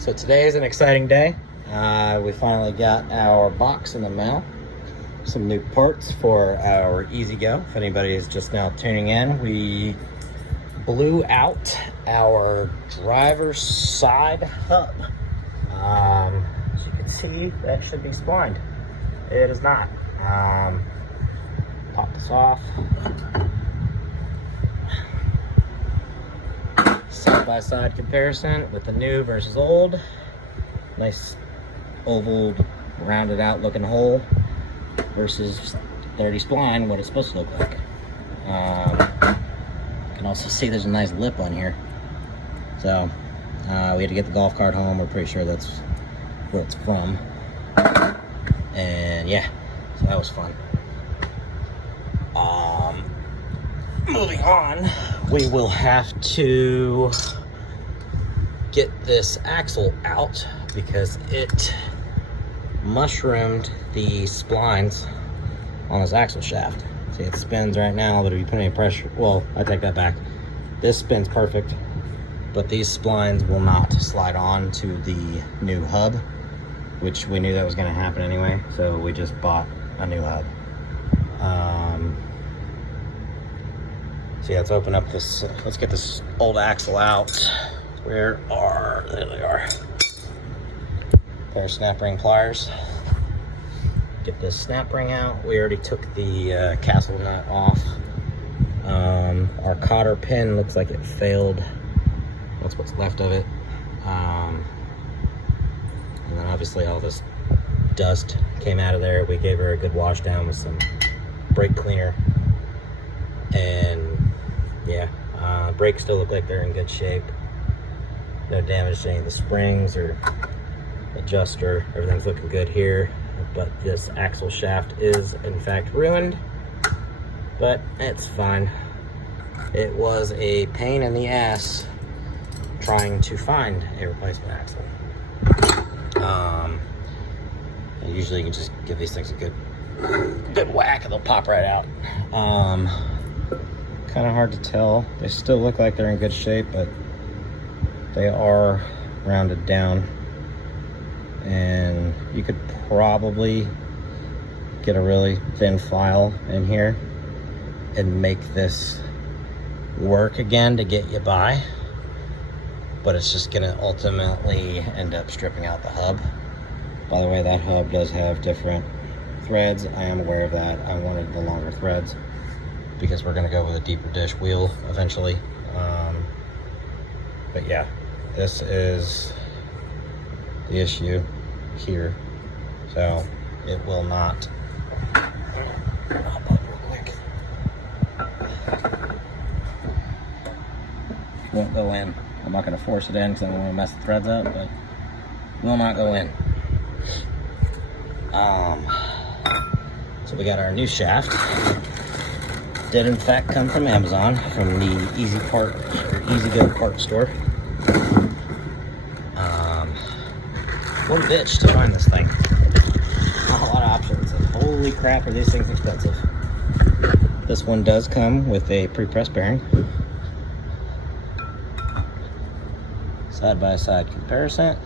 So today is an exciting day. We finally got our box in the mail. Some new parts for our EzGo. If anybody is just now tuning in, we blew out our driver's side hub. As you can see, that should be splined. It is not. Pop this off. Side-by-side comparison with the new versus old. Nice oval, rounded out looking hole versus 30 spline, what it's supposed to look like. You can also see there's a nice lip on here. So we had to get the golf cart home. We're pretty sure that's where it's from. And yeah, so that was fun. Moving on, we will have to get this axle out because it mushroomed the splines on this axle shaft. See, it spins right now, but if you put any pressure, well, I take that back. This spins perfect, but these splines will not slide on to the new hub, which we knew that was going to happen anyway, so we just bought a new hub. So yeah, let's open up this, let's get this old axle out. There they are. Pair of snap ring pliers. Get this snap ring out. We already took the castle nut off. Our cotter pin looks like it failed. That's what's left of it. And then obviously all this dust came out of there. We gave her a good wash down with some brake cleaner. And yeah, brakes still look like they're in good shape. No damage to any of the springs or adjuster. Everything's looking good here. But this axle shaft is in fact ruined. But it's fine. It was a pain in the ass trying to find a replacement axle. Usually you can just give these things a good whack and they'll pop right out. Kind of hard to tell. They still look like they're in good shape, but they are rounded down. And you could probably get a really thin file in here and make this work again to get you by. But it's just gonna ultimately end up stripping out the hub. By the way, that hub does have different threads. I am aware of that. I wanted the longer threads because we're gonna go with a deeper dish wheel eventually. But yeah, this is the issue here. So it will not, hop up real quick. Won't go in. I'm not gonna force it in because I don't wanna mess the threads up, but will not go in. So we got our new shaft. Did in fact come from Amazon, from the EzGo part store. What a bitch to find this thing. Not a lot of options. And holy crap, are these things expensive. This one does come with a pre-pressed bearing. Side-by-side comparison.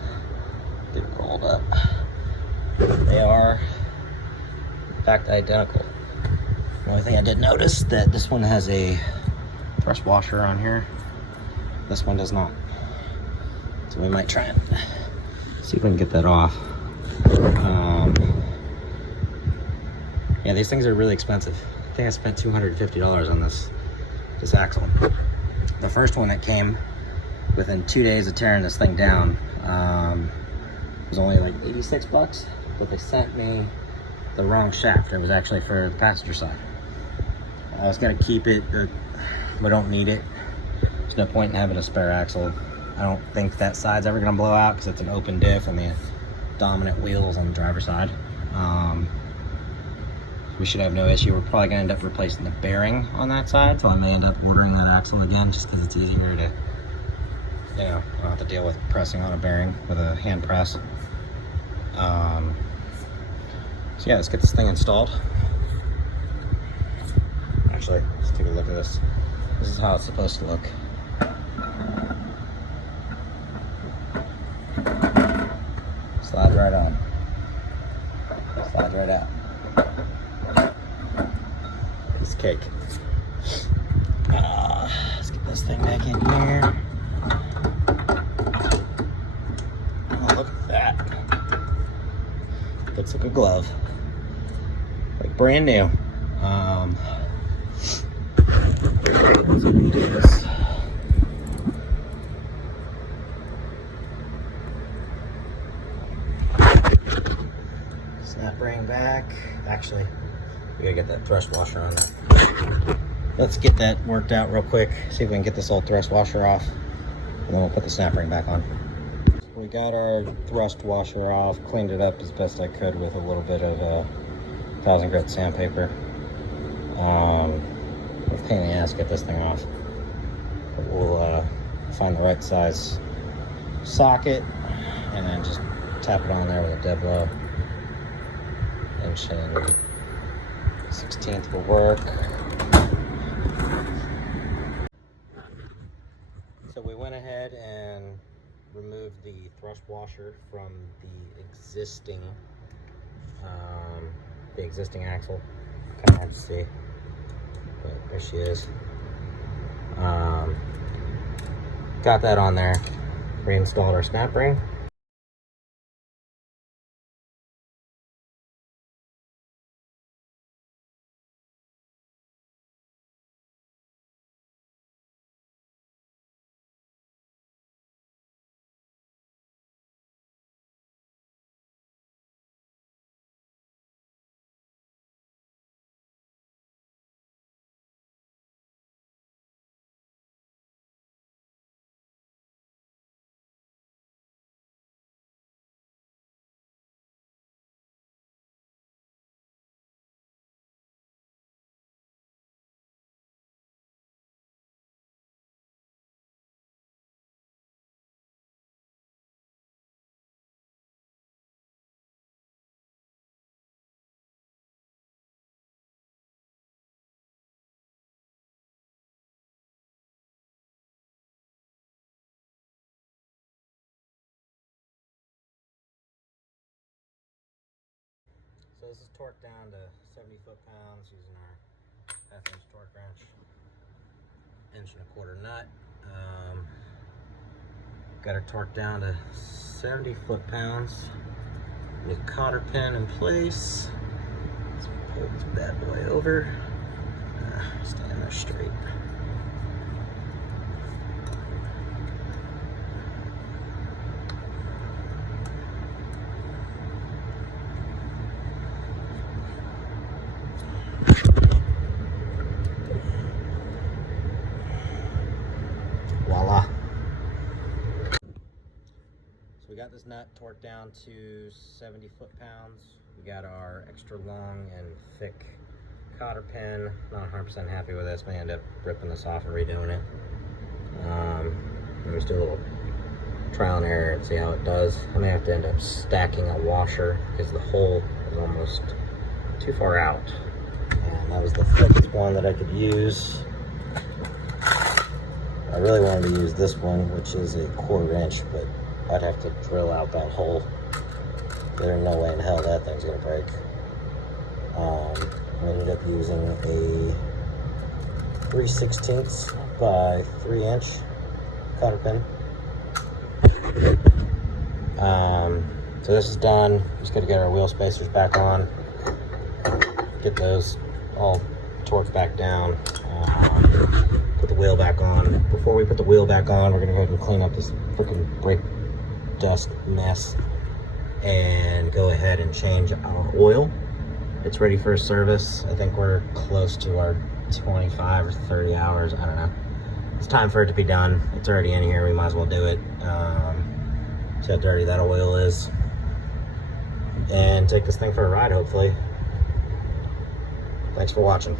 Get it rolled up. They are, in fact, identical. The only thing I did notice that this one has a press washer on here. This one does not. So we might try and see if we can get that off. Yeah, these things are really expensive. I think I spent $250 on this axle. The first one that came within 2 days of tearing this thing down was only like 86 bucks, but they sent me the wrong shaft. It was actually for the passenger side. I was gonna keep it, but we don't need it. There's no point in having a spare axle. I don't think that side's ever gonna blow out because it's an open diff and the dominant wheels on the driver's side. We should have no issue. We're probably gonna end up replacing the bearing on that side, so I may end up ordering that axle again just because it's easier to, you know, I don't have to deal with pressing on a bearing with a hand press. So yeah, let's get this thing installed. Actually, let's take a look at this. This is how it's supposed to look. Slides right on. Slides right out. Piece of cake. Let's get this thing back in here. Oh, look at that. Looks like a glove. Like brand new. Let's do this. Snap ring back. Actually, we gotta get that thrust washer on there. Let's get that worked out real quick. See if we can get this old thrust washer off, and then we'll put the snap ring back on. We got our thrust washer off, cleaned it up as best I could with a little bit of 1000 grit sandpaper. It's a pain in the ass to get this thing off. But we'll find the right size socket and then just tap it on there with a dead blow. Inch and 16th will work. So we went ahead and removed the thrust washer from the existing axle. Kind of hard to see, but there she is. Got that on there. Reinstalled our snap ring. So this is torqued down to 70 foot-pounds using our 1/2 inch torque wrench, 1¼ inch nut. Got her torqued down to 70 foot-pounds. New cotter pin in place. Let's pull this bad boy over. Stand there straight. Voila. So we got this nut torqued down to 70 foot-pounds. We got our extra long and thick cotter pin. Not 100% happy with this. May end up ripping this off and redoing it. Let's do a little trial and error and see how it does. I may have to end up stacking a washer because the hole is almost too far out. And that was the thickest one that I could use. I really wanted to use this one, which is a 1/4 inch, but I'd have to drill out that hole. There's no way in hell that thing's gonna break. I ended up using a 3/16 by 3 inch cotter pin. So this is done. Just gotta get our wheel spacers back on, get those all torqued back down, put the wheel back on. Before we put the wheel back on, we're gonna go ahead and clean up this freaking brake dust mess and go ahead and change our oil. It's ready for a service. I think we're close to our 25 or 30 hours. I don't know. It's time for it to be done. It's already in here. We might as well do it. See how dirty that oil is. And take this thing for a ride, hopefully. Thanks for watching.